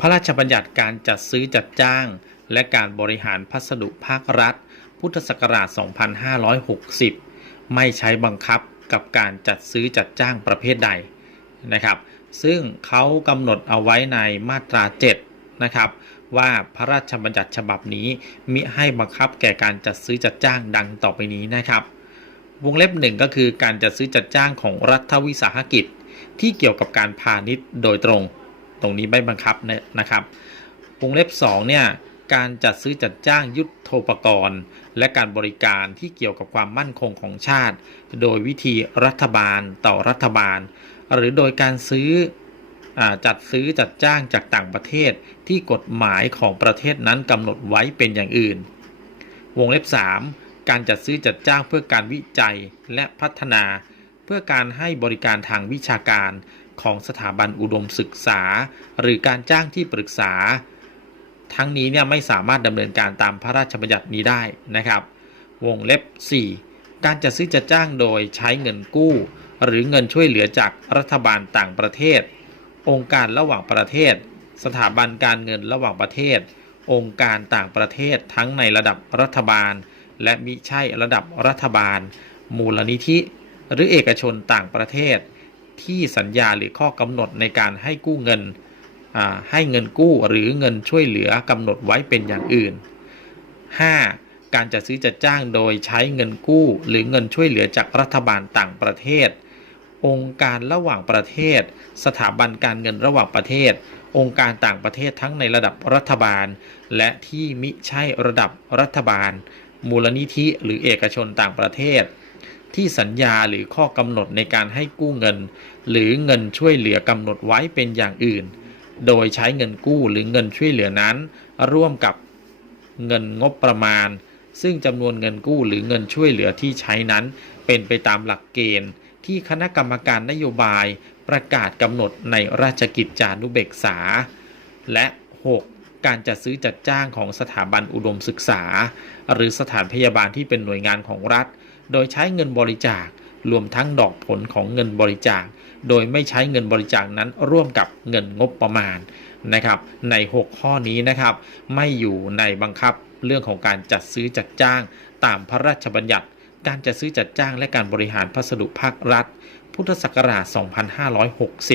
พระราชบัญญัติการจัดซื้อจัดจ้าง และการบริหารพัสดุภาครัฐ พุทธศักราช 2560 ไม่ใช้บังคับกับการจัดซื้อจัดจ้างประเภทใดนะครับ ซึ่งเขากำหนดเอาไว้ในมาตรา 7 นะครับ ว่าพระราชบัญญัติฉบับนี้มิให้บังคับแก่การจัดซื้อจัดจ้างดังต่อไปนี้นะครับ วงเล็บหนึ่งก็คือการจัดซื้อจัดจ้างของรัฐวิสาหกิจ ที่เกี่ยวกับการพาณิชย์โดยตรง ตรงนี้ไม่บังคับนะนะครับวงเล็บ2เนี่ยการจัดซื้อจัดจ้างยุทโธปกรณ์ และการบริการที่เกี่ยวกับความมั่นคงของชาติ โดยวิธีรัฐบาลต่อรัฐบาล หรือโดยการซื้อจัดซื้อจัดจ้างจากต่างประเทศที่กฎหมายของประเทศนั้นกำหนดไว้เป็นอย่างอื่น วงเล็บ 3 การจัดซื้อจัดจ้างเพื่อการวิจัยและพัฒนา เพื่อการให้บริการทางวิชาการ ของสถาบันอุดมศึกษา หรือการจ้างที่ปรึกษา ทั้งนี้เนี่ยไม่สามารถดำเนินการตามพระราชบัญญัตินี้ได้นะครับ วงเล็บ 4 การจัดซื้อจัดจ้างโดยใช้เงินกู้ หรือเงินช่วยเหลือจากรัฐบาลต่างประเทศ องค์การระหว่างประเทศ สถาบันการเงินระหว่างประเทศ องค์การต่างประเทศทั้งในระดับรัฐบาล และมิใช่ระดับรัฐบาล มูลนิธิ หรือเอกชนต่างประเทศ ที่สัญญาหรือข้อกำหนดในการให้กู้เงินให้เงินกู้หรือเงินช่วยเหลือกำหนดไว้เป็นอย่างอื่น 5. การจัดซื้อจัดจ้างโดยใช้เงินกู้ หรือเงินช่วยเหลือจากรัฐบาลต่างประเทศ องค์การระหว่างประเทศ สถาบันการเงินระหว่างประเทศ องค์การต่างประเทศทั้งในระดับรัฐบาล และที่มิใช่ระดับรัฐบาล มูลนิธิหรือเอกชนต่างประเทศ ที่สัญญาหรือข้อกำหนดในการให้กู้เงิน หรือเงินช่วยเหลือกำหนดไว้เป็นอย่างอื่น โดยใช้เงินกู้หรือเงินช่วยเหลือนั้น ร่วมกับเงินงบประมาณ ซึ่งจำนวนเงินกู้หรือเงินช่วยเหลือที่ใช้นั้น เป็นไปตามหลักเกณฑ์ ที่คณะกรรมการนโยบายประกาศกำหนดในราชกิจจานุเบกษา และ 6. การจัดซื้อจัดจ้างของสถาบันอุดมศึกษา หรือสถานพยาบาลที่เป็นหน่วยงานของรัฐ โดยใช้เงินบริจาค รวมทั้งดอกผลของเงินบริจาค โดยไม่ใช้เงินบริจาคนั้นร่วมกับเงินงบประมาณนะครับใน 6 ข้อนี้นะครับ ไม่อยู่ในบังคับเรื่องของการจัดซื้อจัดจ้าง ตามพระราชบัญญัติ การจัดซื้อจัดจ้างและการบริหารพัสดุภาครัฐ พุทธศักราช 2560